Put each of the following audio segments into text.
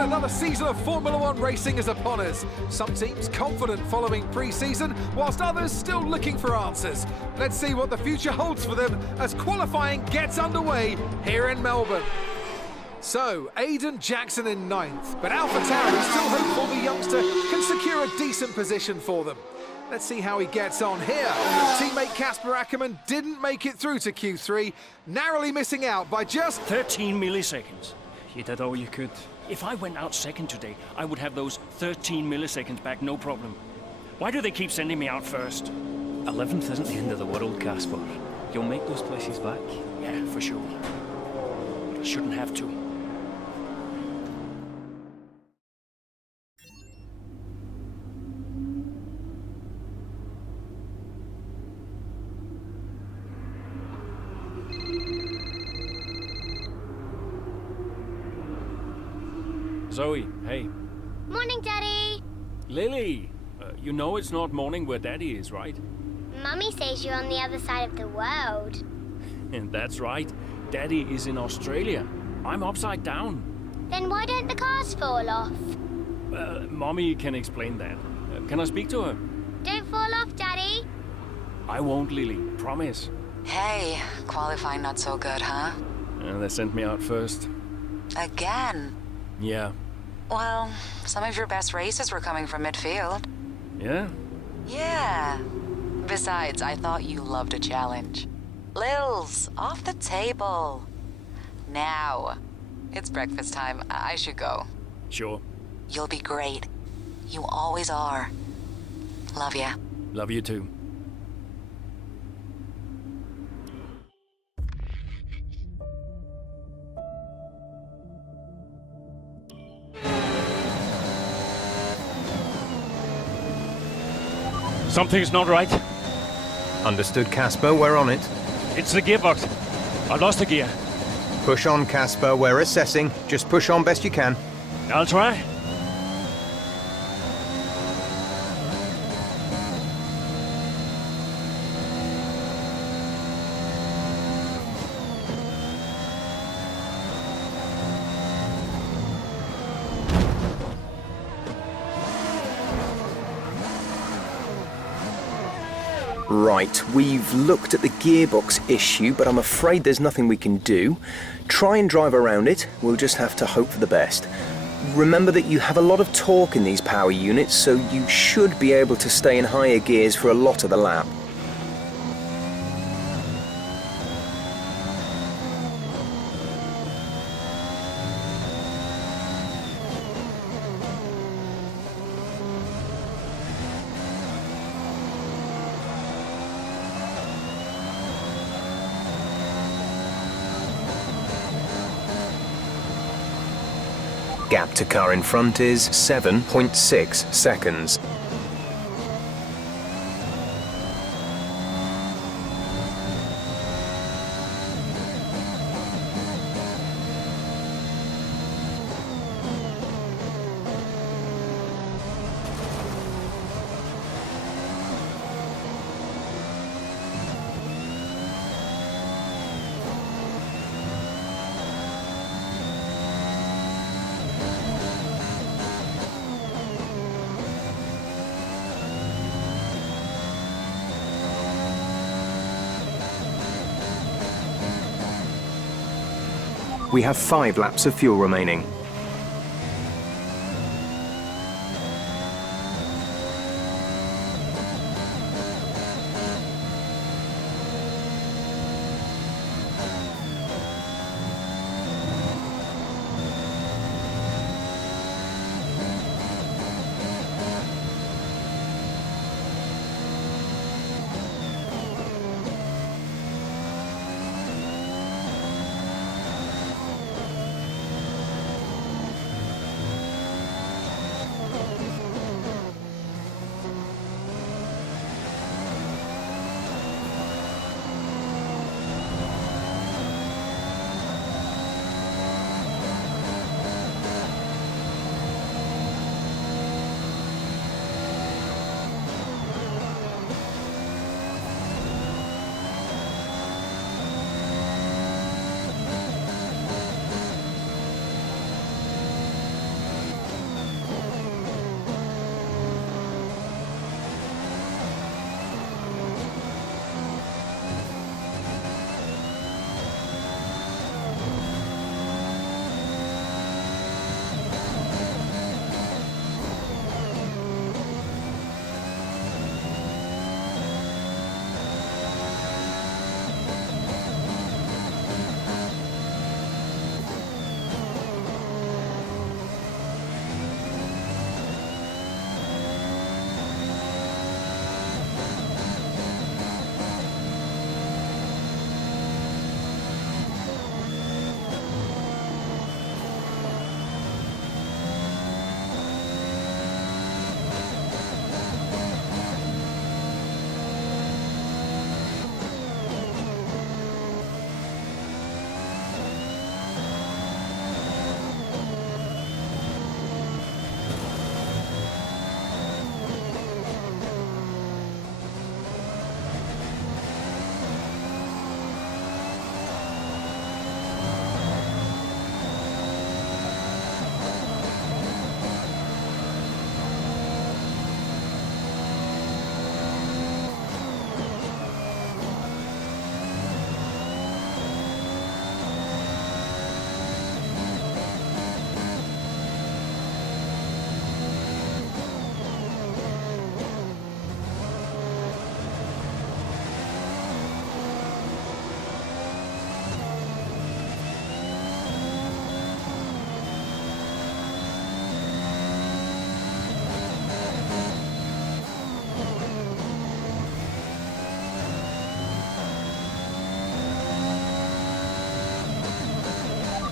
again, another season of Formula One racing is upon us. Some teams confident following pre-season, whilst others still looking for answers. Let's see what the future holds for them as qualifying gets underway here in Melbourne. So, Aiden Jackson in 9th, but AlphaTauri still hopeful the youngster can secure a decent position for them. Let's see how he gets on here. Teammate Casper Ackermann didn't make it through to Q3, narrowly missing out by just 13 milliseconds. You did all you could. If I went out second today, I would have those 13 milliseconds back, no problem. Why do they keep sending me out first? 11th isn't the end of the world, Casper. You'll make those places back. Yeah, for sure. But I shouldn't have to. Zoe, hey. Morning, Daddy. Lily, you know it's not morning where Daddy is, right? Mummy says you're on the other side of the world. And that's right. Daddy is in Australia. I'm upside down. Then why don't the cars fall off? Mommy can explain that. Can I speak to her? Don't fall off, Daddy. I won't, Lily. Promise. Hey, qualifying not so good, huh? They sent me out first. Again? Yeah. Well, some of your best races were coming from midfield. Yeah? Yeah. Besides, I thought you loved a challenge. Lils, off the table. Now. It's breakfast time. I should go. Sure. You'll be great. You always are. Love ya. Love you too. Something's not right. Understood, Casper. We're on it. It's the gearbox. I lost the gear. Push on, Casper. We're assessing. Just push on best you can. I'll try. Right, we've looked at the gearbox issue, but I'm afraid there's nothing we can do. Try and drive around it, we'll just have to hope for the best. Remember that you have a lot of torque in these power units, so you should be able to stay in higher gears for a lot of the lap. Gap to car in front is 7.6 seconds. We have 5 laps of fuel remaining.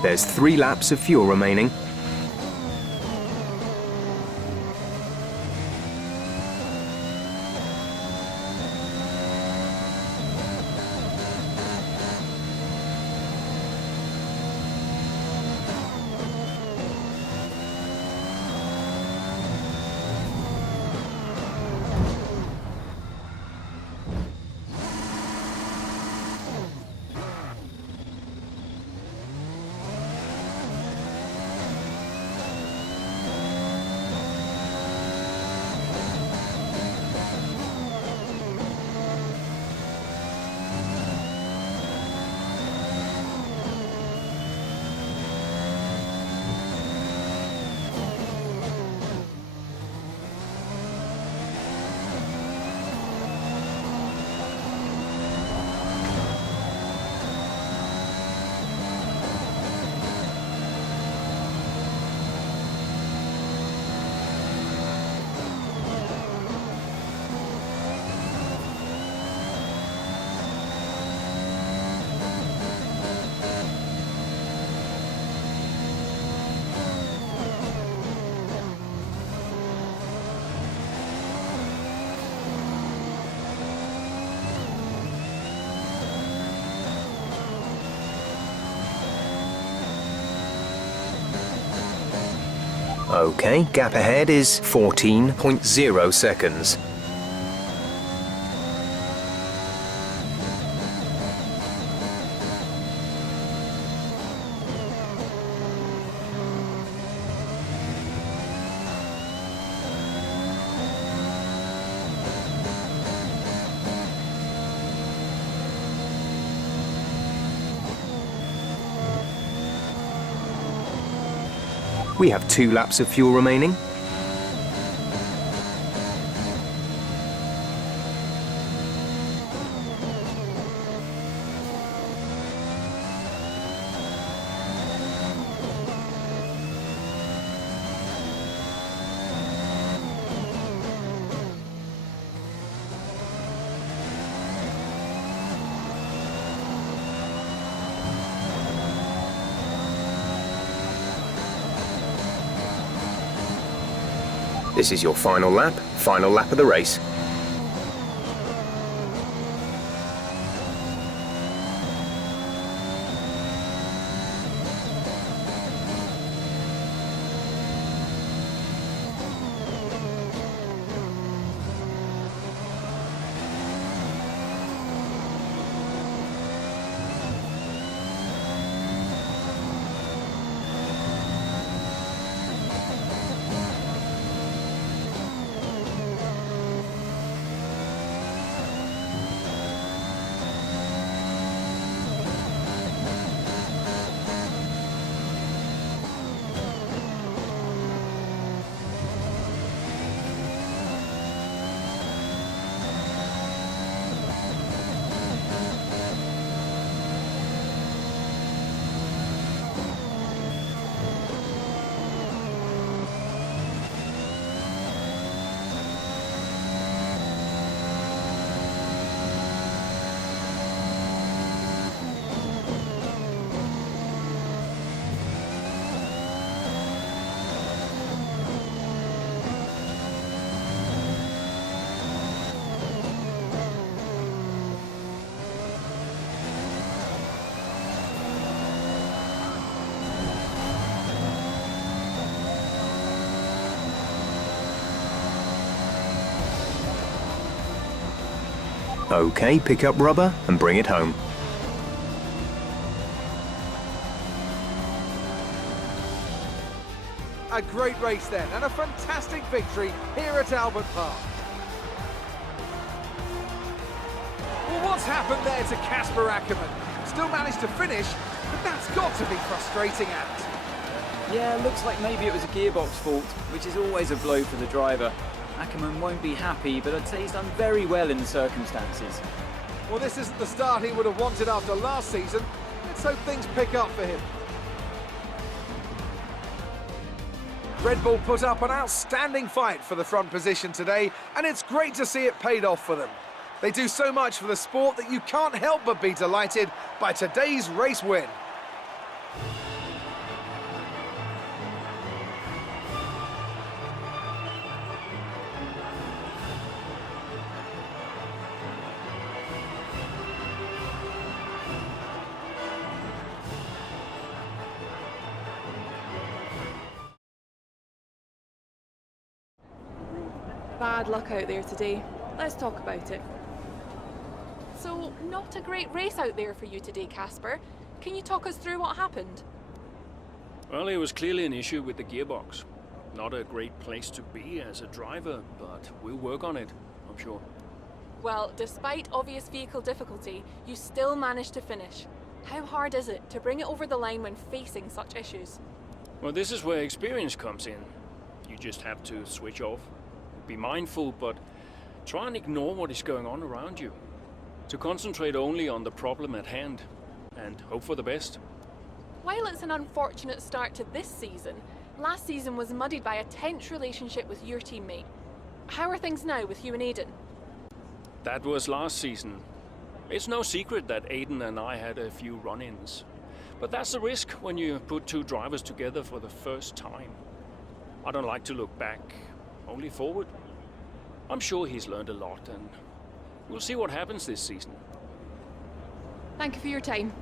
There's 3 laps of fuel remaining. Okay, gap ahead is 14.0 seconds. We have 2 laps of fuel remaining. This is your final lap of the race. Okay, pick up rubber and bring it home. A great race then, and a fantastic victory here at Albert Park. Well, what's happened there to Casper Ackermann? Still managed to finish, but that's got to be frustrating, Ant. Yeah, looks like maybe it was a gearbox fault, which is always a blow for the driver. Ackermann won't be happy, but I'd say he's done very well in the circumstances. Well, this isn't the start he would have wanted after last season. Let's hope things pick up for him. Red Bull put up an outstanding fight for the front position today, and it's great to see it paid off for them. They do so much for the sport that you can't help but be delighted by today's race win. bad luck out there today. Let's talk about it. So, not a great race out there for you today, Casper. Can you talk us through what happened? Well, it was clearly an issue with the gearbox. Not a great place to be as a driver, but we'll work on it, I'm sure. Well, despite obvious vehicle difficulty, you still managed to finish. How hard is it to bring it over the line when facing such issues? Well, this is where experience comes in. You just have to switch off. Be mindful, but try and ignore what is going on around you. To concentrate only on the problem at hand, and hope for the best. While it's an unfortunate start to this season, last season was muddied by a tense relationship with your teammate. How are things now with you and Aiden? That was last season. It's no secret that Aiden and I had a few run-ins. But that's the risk when you put two drivers together for the first time. I don't like to look back, only forward. I'm sure he's learned a lot, and we'll see what happens this season. Thank you for your time.